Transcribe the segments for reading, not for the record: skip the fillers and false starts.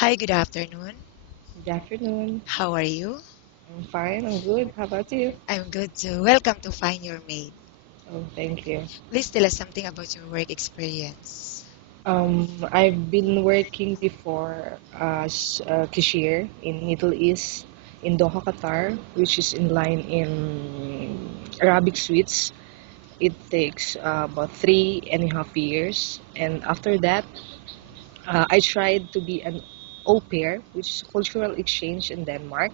Hi, good afternoon. Good afternoon. How are you? I'm fine. I'm good. How about you? I'm good too. Welcome to Find Your Mate. Oh, thank you. Please tell us something about your work experience. I've been working before as a cashier in Middle East in Doha, Qatar, which is in line in Arabic Suites. It takes about 3.5 years, and after that, I tried to be an au pair, which is cultural exchange in Denmark.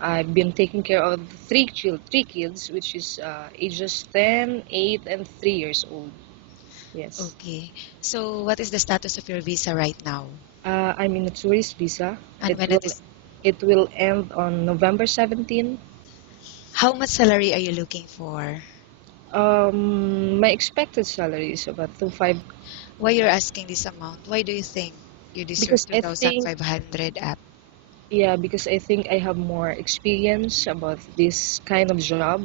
I've been taking care of three kids, which is ages 10, 8, and 3 years old. Yes. Okay. So, what is the status of your visa right now? I'm in a tourist visa. And It when it will is, it will end on November 17. how much salary are you looking for? My expected salary is about 2.5 Why you're asking this amount? Why do you think you deserve because I think 2,500 up? yeah, because I think I have more experience about this kind of job.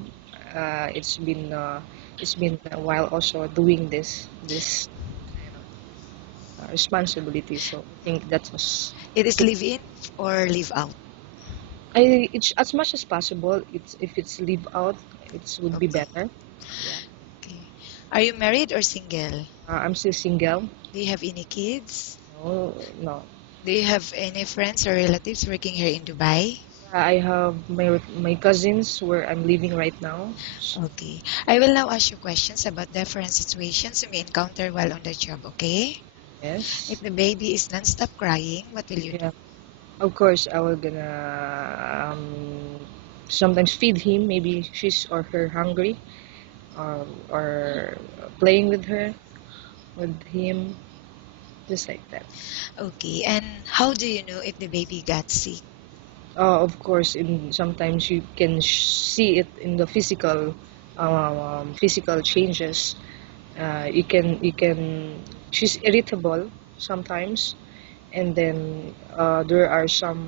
It's been a while also doing this responsibility. So I think that was It is live in or live out? it's as much as possible. It's if it's leave out, it would be Okay. better. Yeah. Okay. Are you married or single? I'm still single. Do you have any kids? No, no. Do you have any friends or relatives working here in Dubai? Yeah, I have my cousins where I'm living right now. Okay. I will now ask you questions about different situations you may encounter while on the job, okay? If Yes. the baby is non-stop crying, what will you do? Yeah. Of course, I will gonna sometimes feed him. Maybe she's or her hungry, or playing with him, just like that. Okay. And how do you know if the baby got sick? Of course, in sometimes you can see it in the physical changes. You can she's irritable sometimes, and then there are some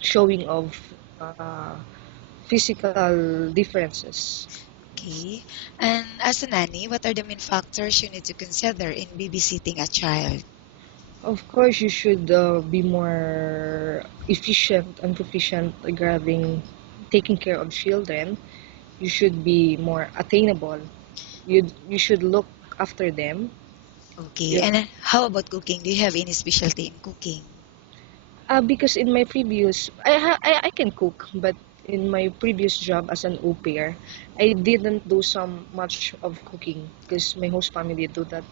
showing of uh, physical differences. Okay. And as a nanny, what are the main factors you need to consider in babysitting a child? Of course, you should be more efficient and proficient regarding taking care of children. You should be more attainable. You should look after them. Okay. You, And how about cooking? Do you have any specialty in cooking? because in my previous, I can cook, but in my previous job as an au pair, I didn't do some much of cooking because my host family do that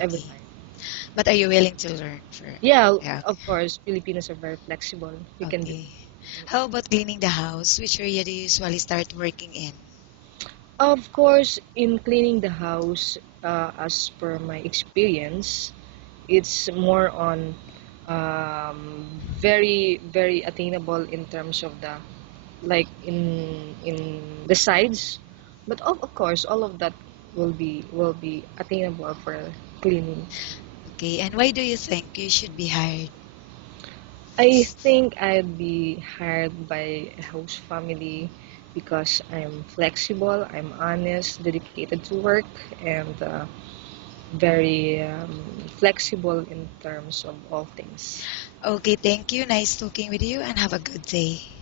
every Okay. time. But are you willing to learn for? Yeah, Yeah. of course, Filipinos are very flexible. We can do Okay. How about cleaning the house? Which area do you usually start working in? Of course, in cleaning the house, as per my experience, it's more on very very attainable in terms of the like in the sides, but of course all of that will be attainable for cleaning. Okay, and why do you think you should be hired? I think I'd be hired by a host family because I'm flexible, I'm honest, dedicated to work, and very flexible in terms of all things. Okay, thank you. Nice talking with you and have a good day.